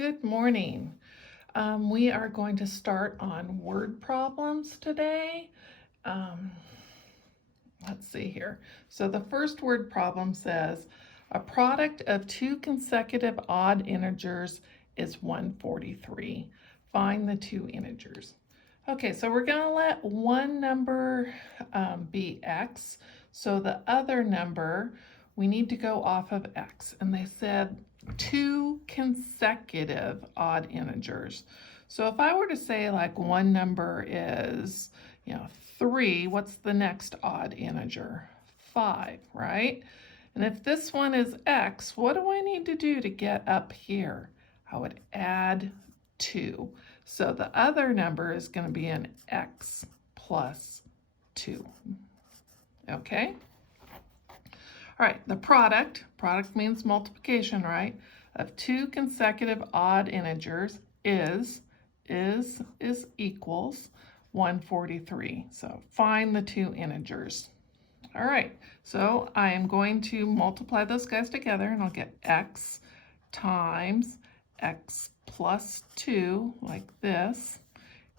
Good morning. We are going to start on word problems today. Um, let's see here. So the first word problem says, a product of two consecutive odd integers is 143. Find the two integers. Okay, so we're going to let one number be x. So the other number, we need to go off of x. And they said two consecutive odd integers. So if I were to say like one number is, 3, what's the next odd integer? 5, right? And if this one is x, what do I need to do to get up here? I would add 2. So the other number is going to be an x plus 2. Okay? All right, the product means multiplication, right? Of two consecutive odd integers is equals 143. So find the two integers. All right, so I am going to multiply those guys together and I'll get x times x plus 2, like this,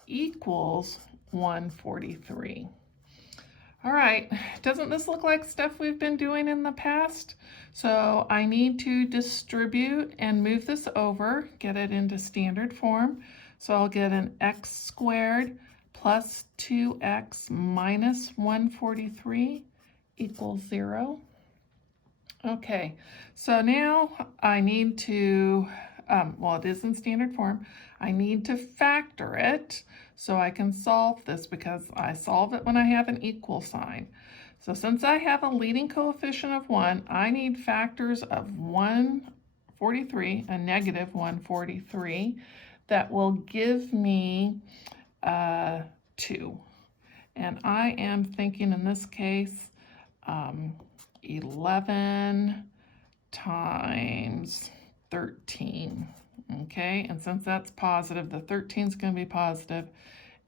equals 143. All right, doesn't this look like stuff we've been doing in the past? So I need to distribute and move this over, get it into standard form. So I'll get an x squared plus 2x minus 143 equals 0. Okay, so now I need to, well, it is in standard form. I need to factor it so I can solve this because I solve it when I have an equal sign. So since I have a leading coefficient of 1, I need factors of 143, a negative 143, that will give me 2. And I am thinking in this case, 11 times 13, okay? And since that's positive, the 13 is going to be positive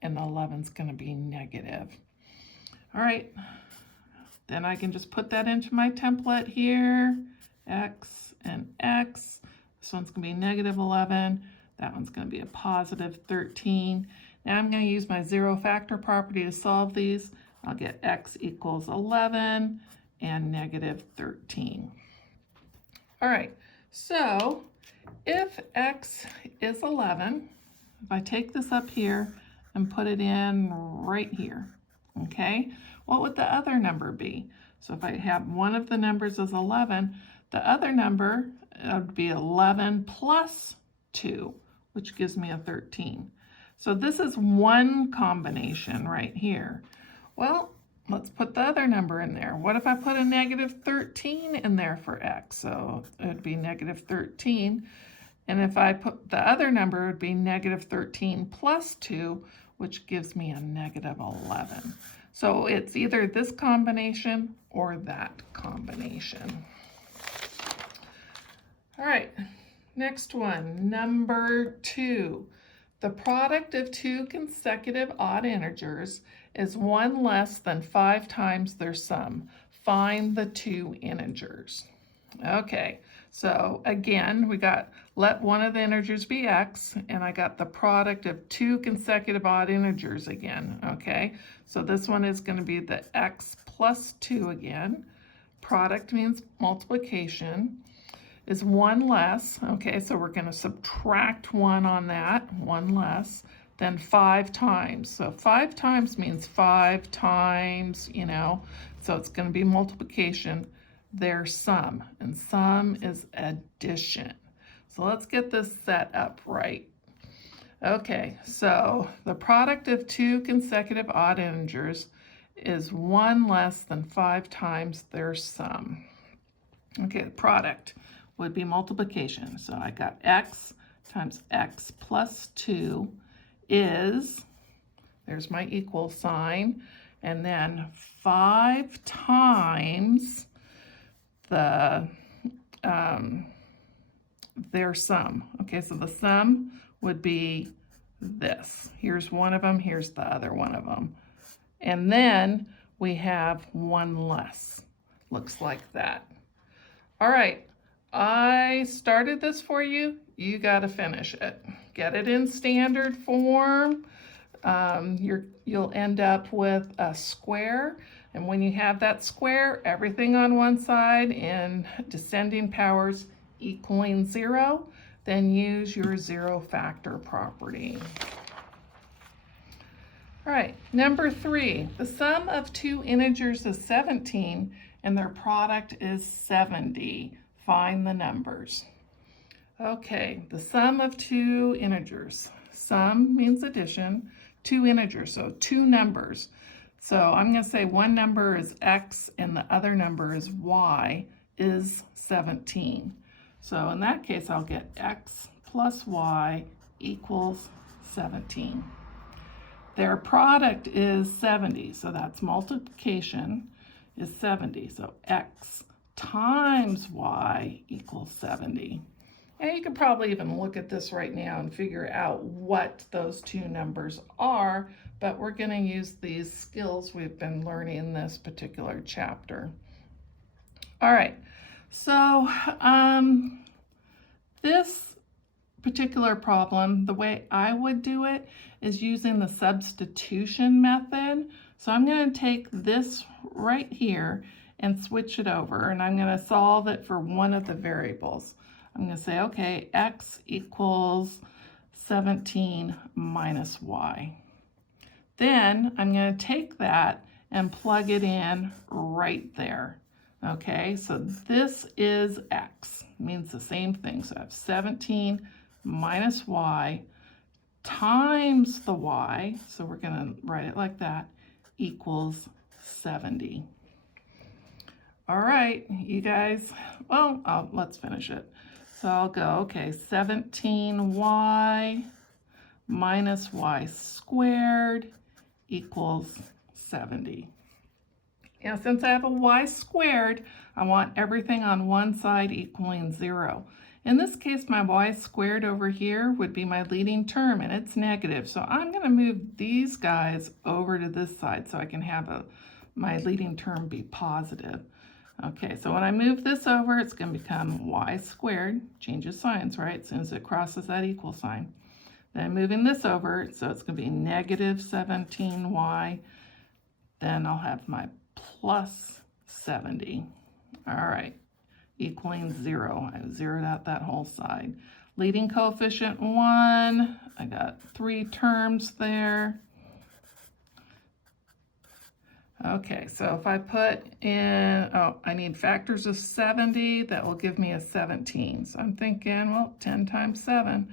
and the 11 is going to be negative. All right, then I can just put that into my template here, x and x. This one's going to be negative 11. That one's going to be a positive 13. Now I'm going to use my zero factor property to solve these. I'll get x equals 11 and negative 13. All right, so if x is 11, if I take this up here and put it in right here, okay, what would the other number be? So if I have one of the numbers as 11, the other number would be 11 plus 2, which gives me a 13. So this is one combination right here. Well, let's put the other number in there. What if I put a negative 13 in there for x? So it would be negative 13. And if I put the other number, it would be negative 13 plus 2, which gives me a negative 11. So it's either this combination or that combination. All right, next one, number 2. The product of two consecutive odd integers is 1 less than 5 times their sum. Find the two integers. Okay, so again, we got let one of the integers be x, and I got the product of two consecutive odd integers again, okay? So this one is going to be the x plus 2 again. Product means multiplication. Is 1 less, okay, so we're going to subtract 1 on that, 1 less, than 5 times. So 5 times means 5 times, so it's going to be multiplication, their sum, and sum is addition. So let's get this set up right. Okay, so the product of two consecutive odd integers is 1 less than 5 times their sum. Okay, the product would be multiplication. So I got x times x plus 2 is, there's my equal sign, and then 5 times the their sum. Okay, so the sum would be this. Here's one of them, here's the other one of them. And then we have 1 less. Looks like that. All right. I started this for you. you got to finish it. Get it in standard form. You'll end up with a square. And when you have that square, everything on one side in descending powers equaling 0, then use your zero factor property. All right, number 3, the sum of two integers is 17 and their product is 70. Find the numbers. Okay, the sum of two integers. Sum means addition, two integers, so two numbers. So I'm going to say one number is x and the other number is y is 17. So in that case, I'll get x plus y equals 17. Their product is 70, so that's multiplication is 70. So x times y equals 70. And you could probably even look at this right now and figure out what those two numbers are, but we're going to use these skills we've been learning in this particular chapter. All right, so this particular problem, the way I would do it is using the substitution method. So I'm going to take this right here and switch it over, and I'm going to solve it for one of the variables. I'm going to say, okay, x equals 17 minus y. Then I'm going to take that and plug it in right there. Okay, so this is x, means the same thing. So I have 17 minus y times the y, so we're going to write it like that, equals 70. All right, you guys, well, let's finish it. So I'll go, okay, 17y minus y squared equals 70. Now, since I have a y squared, I want everything on one side equaling 0. In this case, my y squared over here would be my leading term, and it's negative. So I'm going to move these guys over to this side so I can have my leading term be positive. Okay, so when I move this over, it's going to become y squared, changes signs, right, as soon as it crosses that equal sign. Then moving this over, so it's going to be negative 17y. Then I'll have my plus 70. All right, equaling 0. I zeroed out that whole side. Leading coefficient 1, I got 3 terms there. Okay, so if I put in, I need factors of 70, that will give me a 17. So I'm thinking, well, 10 times 7,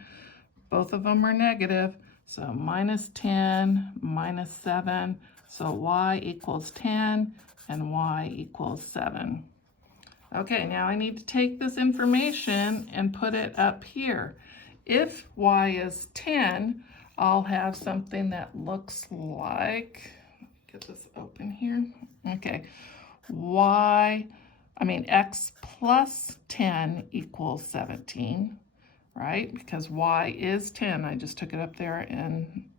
both of them are negative. So minus 10, minus 7, so y equals 10 and y equals 7. Okay, now I need to take this information and put it up here. If y is 10, I'll have something that looks like, get this open here. Okay, x plus 10 equals 17, right? Because y is 10. I just took it up there and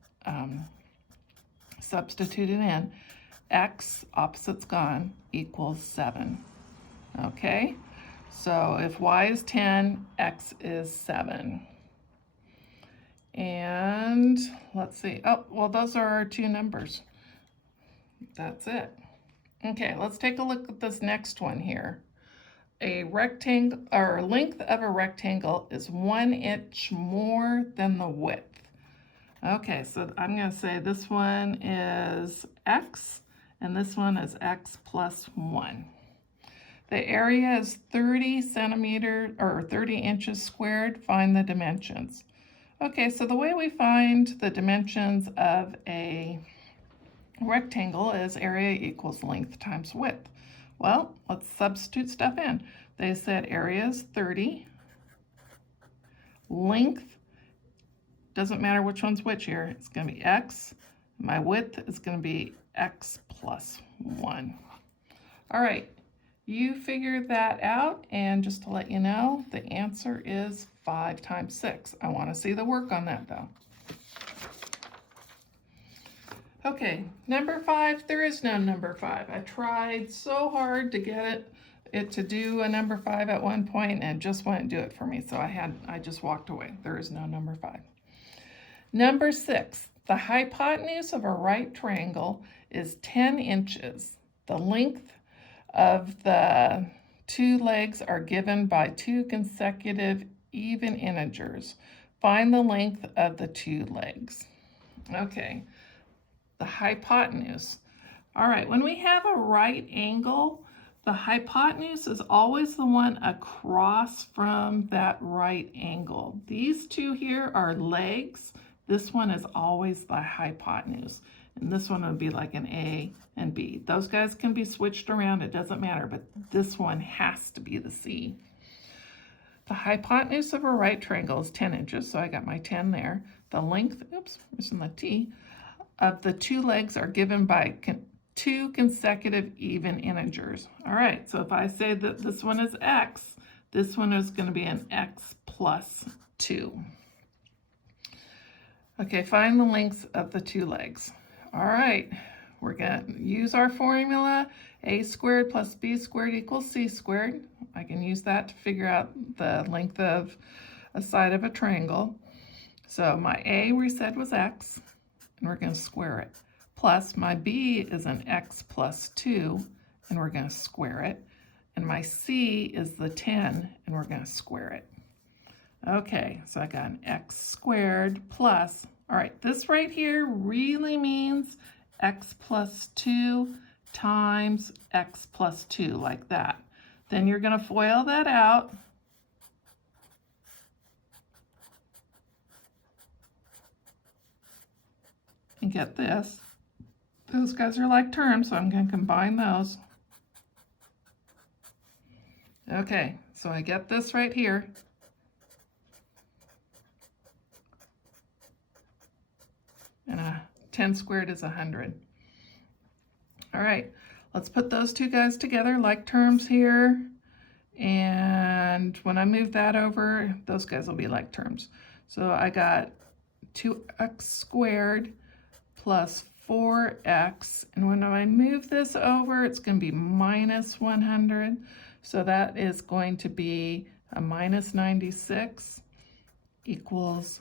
substituted in. X, opposite's gone, equals 7. Okay, so if y is 10, x is 7. And let's see. Oh, well, those are our two numbers. That's it. Okay, let's take a look at this next one here. A rectangle, or length of a rectangle is 1 inch more than the width. Okay, so I'm going to say this one is x, and this one is x plus 1. The area is 30 centimeters, or 30 inches squared. Find the dimensions. Okay, so the way we find the dimensions of a rectangle is area equals length times width. Well, let's substitute stuff in. They said area is 30. Length, doesn't matter which one's which here. It's going to be x. My width is going to be x plus 1. All right, you figured that out, and just to let you know, the answer is 5 times 6. I want to see the work on that, though. Okay, number 5, there is no number 5. I tried so hard to get it it to do a number 5 at one point and it just wouldn't do it for me. So I just walked away. There is no number 5. Number 6, the hypotenuse of a right triangle is 10 inches. The length of the two legs are given by two consecutive even integers. Find the length of the two legs. Okay, the hypotenuse. All right, when we have a right angle, the hypotenuse is always the one across from that right angle. These two here are legs. This one is always the hypotenuse. And this one would be like an A and B. Those guys can be switched around, it doesn't matter, but this one has to be the C. The hypotenuse of a right triangle is 10 inches, so I got my 10 there. The length, oops, missing the T, of the two legs are given by two consecutive even integers. All right, so if I say that this one is X, this one is going to be an X plus 2. Okay, find the lengths of the two legs. All right, we're going to use our formula. A squared plus B squared equals C squared. I can use that to figure out the length of a side of a triangle. So my A we said was X, and we're going to square it. Plus my B is an X plus 2, and we're going to square it. And my C is the 10, and we're going to square it. Okay, so I got an X squared plus, all right, this right here really means X plus 2 times X plus 2, like that. Then you're going to FOIL that out. And get this. Those guys are like terms, so I'm going to combine those. Okay, so I get this right here. And 10 squared is 100. All right, let's put those two guys together, like terms here. And when I move that over, those guys will be like terms. So I got 2x squared plus 4x. And when I move this over, it's going to be minus 100. So that is going to be a minus 96 equals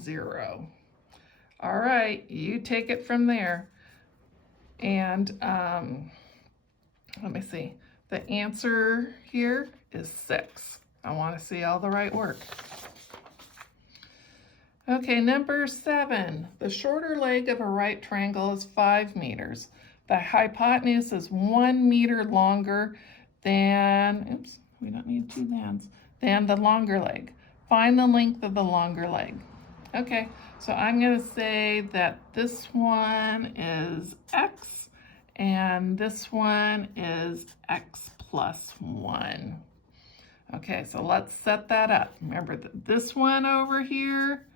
0. All right, you take it from there. And let me see. The answer here is 6. I want to see all the right work. Okay, number 7. The shorter leg of a right triangle is 5 meters. The hypotenuse is 1 meter longer than, oops, we don't need two thans, than the longer leg. Find the length of the longer leg. Okay, so I'm going to say that this one is X and this one is X plus 1. Okay, so let's set that up. Remember that this one over here,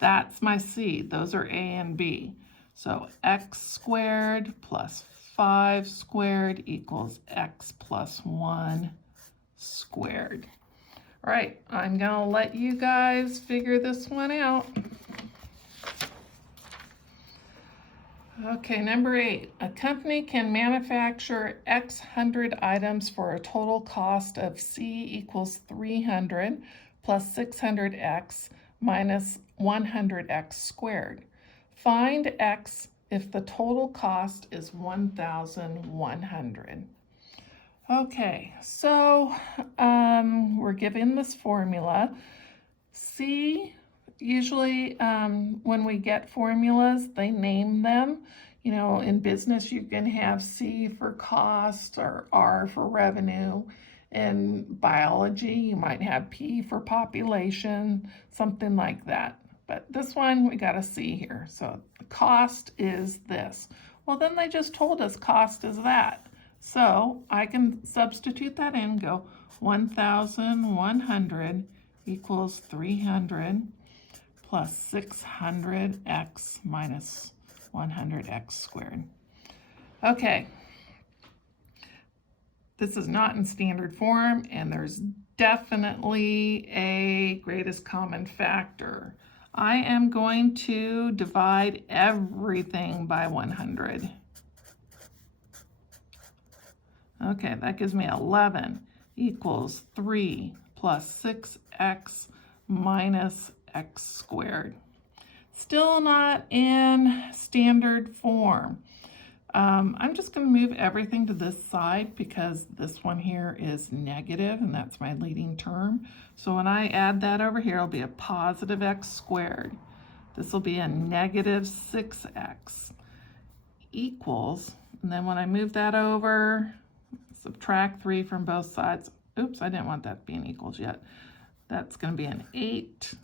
that's my C. Those are A and B. So X squared plus 5 squared equals X plus 1 squared. All right, I'm going to let you guys figure this one out. Okay, number 8. A company can manufacture X hundred items for a total cost of C equals 300 plus 600X minus 100X squared. Find X if the total cost is 1,100. Okay, so we're given this formula. C, usually when we get formulas, they name them. You know, in business, you can have C for cost or R for revenue. In biology, you might have P for population, something like that. But this one, we got a C here. So the cost is this. Well, then they just told us cost is that. So I can substitute that in and go 1,100 equals 300 plus 600x minus 100x squared. Okay, this is not in standard form, and there's definitely a greatest common factor. I am going to divide everything by 100. Okay, that gives me 11. equals 3 plus 6x minus x squared. Still not in standard form. I'm just going to move everything to this side because this one here is negative and that's my leading term. So when I add that over here, it'll be a positive x squared. This will be a negative 6x equals, and then when I move that over, subtract 3 from both sides. Oops, I didn't want that being equals yet. That's going to be an 8,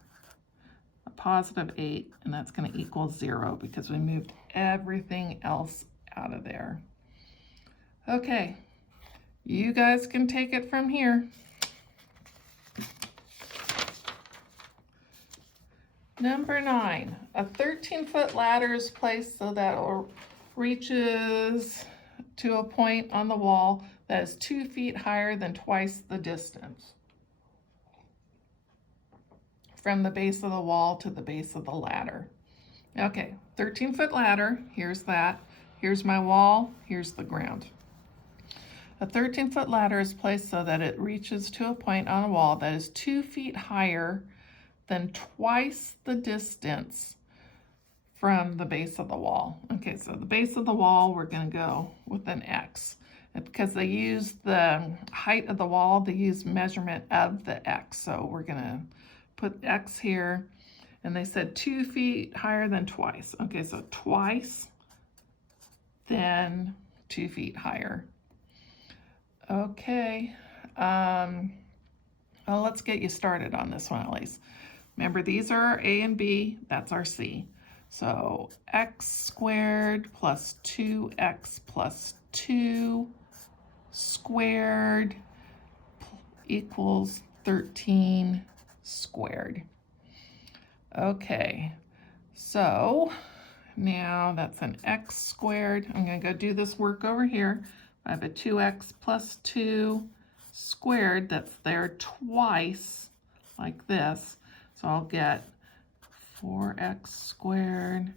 a positive 8, and that's going to equal 0 because we moved everything else out of there. Okay, you guys can take it from here. Number 9, a 13-foot ladder is placed so that it reaches to a point on the wall that is 2 feet higher than twice the distance from the base of the wall to the base of the ladder. Okay, 13-foot ladder, here's that. Here's my wall, here's the ground. A 13-foot ladder is placed so that it reaches to a point on a wall that is 2 feet higher than twice the distance from the base of the wall. Okay, so the base of the wall, we're going to go with an X. And because they use the height of the wall, they use measurement of the X. So we're going to put X here. And they said 2 feet higher than twice. Okay, so twice, then 2 feet higher. Okay, well, let's get you started on this one at least. Remember, these are our A and B, that's our C. So x squared plus 2x plus 2 squared equals 13 squared. Okay, so now that's an x squared. I'm going to go do this work over here. I have a 2x plus 2 squared that's there twice, like this. So I'll get 4x squared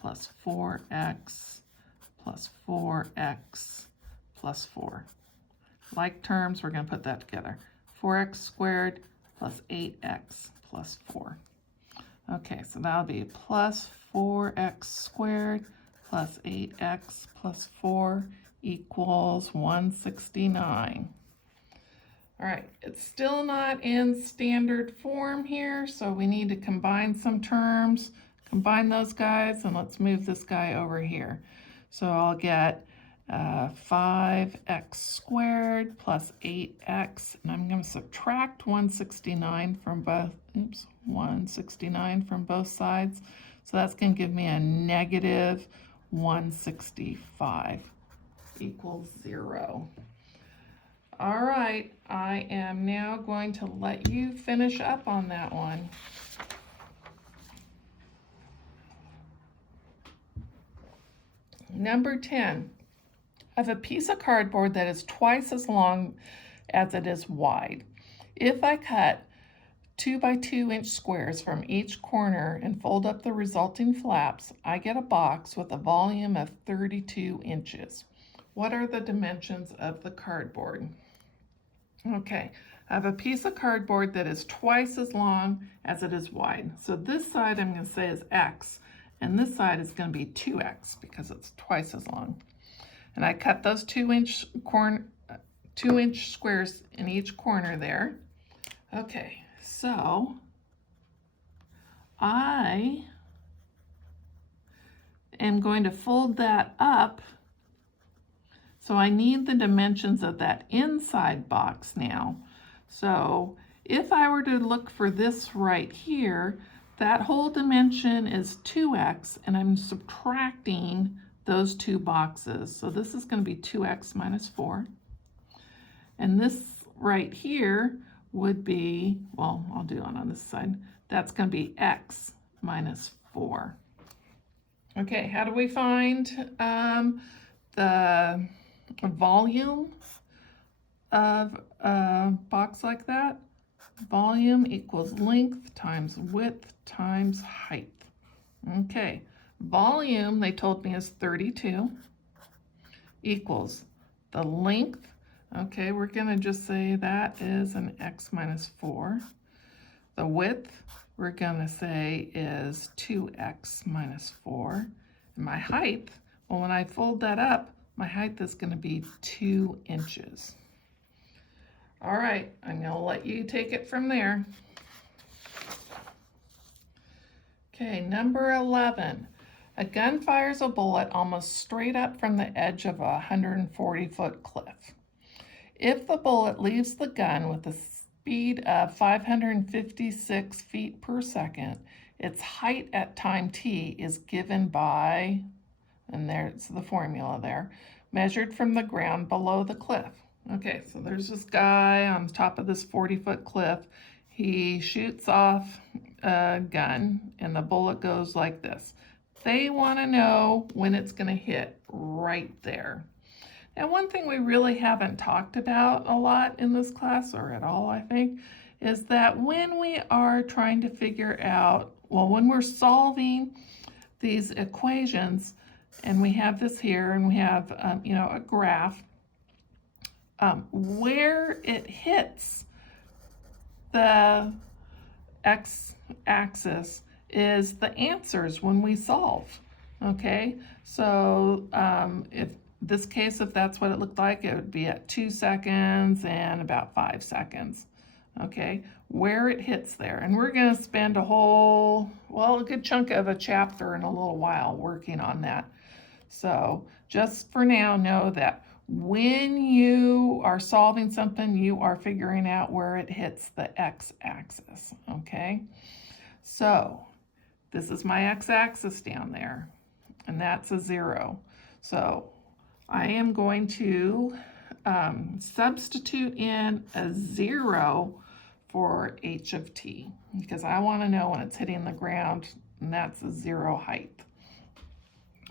plus 4x plus 4x plus 4. Like terms, we're going to put that together. 4x squared plus 8x plus 4. Okay, so that'll be plus 4x squared plus 8x plus 4 equals 169. All right, it's still not in standard form here, so we need to combine some terms, combine those guys, and let's move this guy over here. So I'll get 5x squared plus 8x, and I'm going to subtract 169 from both, 169 from both sides. So that's going to give me a negative 165 equals 0. All right, I am now going to let you finish up on that one. Number 10, I have a piece of cardboard that is twice as long as it is wide. If I cut 2 by 2 inch squares from each corner and fold up the resulting flaps, I get a box with a volume of 32 inches. What are the dimensions of the cardboard? Okay, I have a piece of cardboard that is twice as long as it is wide. So this side I'm going to say is X, and this side is going to be 2X because it's twice as long. And I cut those 2 inch squares in each corner there. Okay, so I am going to fold that up. So I need the dimensions of that inside box now. So if I were to look for this right here, that whole dimension is 2x, and I'm subtracting those two boxes. So this is going to be 2x minus 4. And this right here would be, well, I'll do it on this side. That's going to be x minus 4. Okay, how do we find the volume of a box like that? Volume equals length times width times height. Okay, volume, they told me, is 32 equals the length Okay, we're going to just say that is an x minus 4. The width, we're going to say is 2x minus 4. And my height, well, when I fold that up, my height is going to be 2 inches. All right, I'm going to let you take it from there. Okay, number 11. A gun fires a bullet almost straight up from the edge of a 140-foot cliff. If the bullet leaves the gun with a speed of 556 feet per second, its height at time t is given by, and there's the formula there, measured from the ground below the cliff. Okay, so there's this guy on top of this 40-foot cliff. He shoots off a gun and the bullet goes like this. They want to know when it's going to hit right there. Now, one thing we really haven't talked about a lot in this class, or at all, I think, is that when we are trying to figure out, well, when we're solving these equations, and we have this here, and we have, a graph, where it hits the x-axis is the answers when we solve, okay? So if this case, if that's what it looked like, it would be at 2 seconds and about 5 seconds, okay? Where it hits there. And we're gonna spend a good chunk of a chapter in a little while working on that. So just for now, know that when you are solving something, you are figuring out where it hits the x-axis, okay? So this is my x-axis down there, and that's a 0. So I am going to substitute in a 0 for h of t, because I want to know when it's hitting the ground, and that's a 0 height.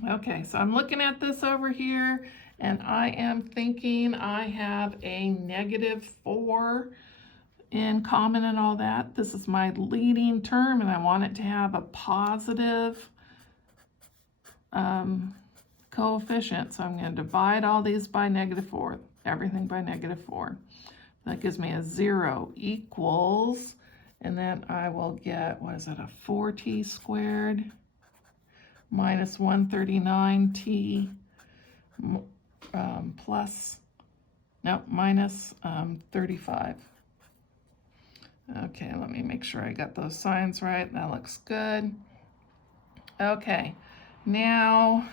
Okay, so I'm looking at this over here, and I am thinking I have a -4 in common and all that. This is my leading term, and I want it to have a positive coefficient. So I'm going to divide all these by -4, everything by -4. That gives me a 0 equals, and then I will get, what is it, a 4t squared minus 139t minus 35. Okay, let me make sure I got those signs right. That looks good. Okay, now,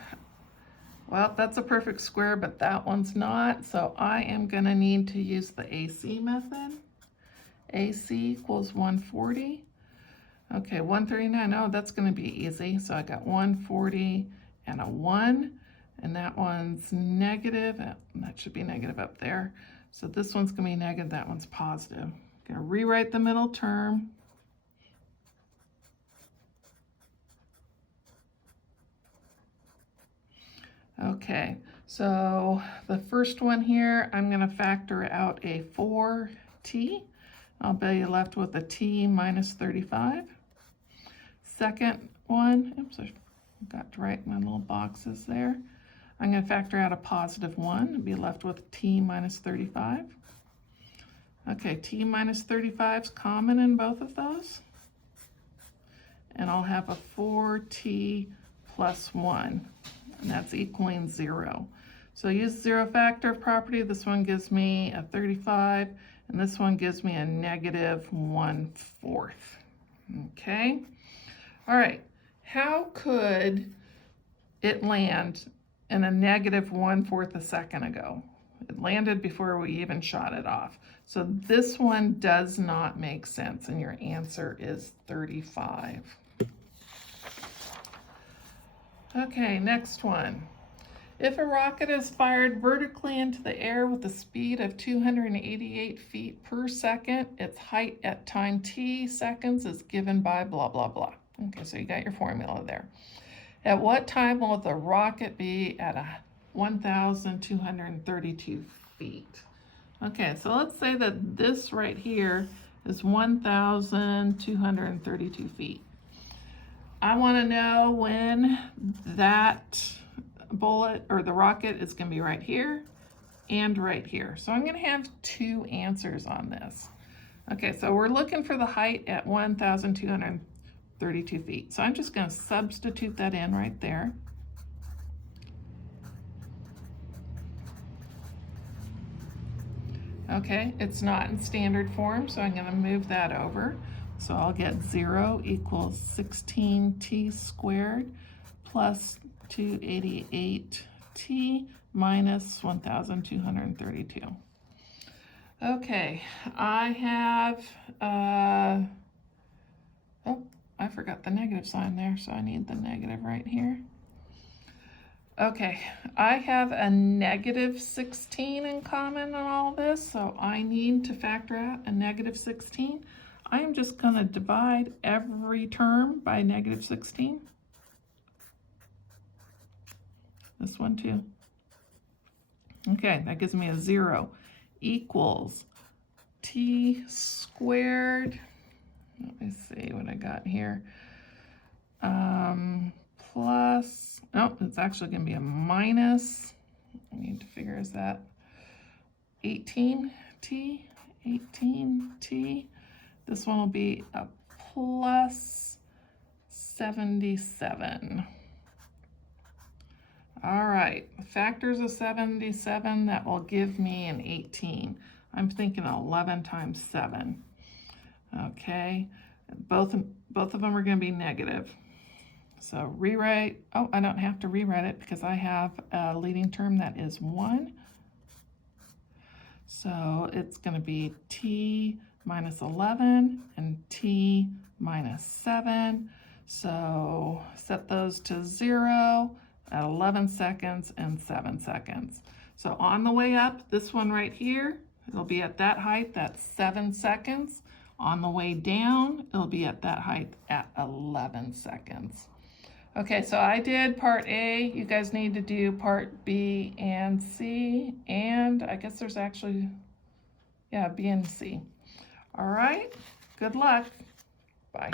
well, that's a perfect square, but that one's not. So I am going to need to use the AC method. AC equals 140. Okay, 139, oh, that's going to be easy. So I got 140 and a 1, and that one's negative. That should be negative up there. So this one's going to be negative, that one's positive. I'm going to rewrite the middle term. Okay, so the first one here, I'm going to factor out a 4t. I'll be left with a t minus 35. Second one, oops, I got to write my little boxes there. I'm going to factor out a positive 1 and be left with t minus 35. Okay, t minus 35 is common in both of those. And I'll have a 4t plus 1, and that's equaling 0. So use zero factor property. This one gives me a 35, and this one gives me a -1/4. Okay? All right, how could it land in a -1/4 a second ago? It landed before we even shot it off. So this one does not make sense, and your answer is 35. Okay, next one. If a rocket is fired vertically into the air with a speed of 288 feet per second, its height at time t seconds is given by blah, blah, blah. Okay, so you got your formula there. At what time will the rocket be at 1,232 feet? Okay, so let's say that this right here is 1,232 feet. I want to know when that bullet or the rocket is going to be right here and right here. So I'm going to have two answers on this. Okay, so we're looking for the height at 1,232 feet. So I'm just going to substitute that in right there. Okay, it's not in standard form, so I'm going to move that over. So I'll get 0 equals 16t squared plus 288t minus 1,232. Okay, I have, oh, I forgot the negative sign there, so I need the negative right here. Okay, I have a negative 16 in common in all of this, so I need to factor out a negative 16. I am just going to divide every term by negative 16. This one too. Okay, that gives me a 0 equals t squared. Let me see what I got here. Plus, oh, it's actually going to be a minus. I need to figure is that 18t. This one will be a plus 77. All right, factors of 77, that will give me an 18. I'm thinking 11 times 7. Okay, both of them are going to be negative. So rewrite, oh, I don't have to rewrite it because I have a leading term that is 1. So it's going to be t minus 11 and t minus 7. So set those to 0 at 11 seconds and 7 seconds. So on the way up, this one right here, it'll be at that height, that's 7 seconds. On the way down, it'll be at that height at 11 seconds. Okay, so I did part A. You guys need to do part B and C, and I guess there's actually, yeah, B and C. All right, good luck. Bye.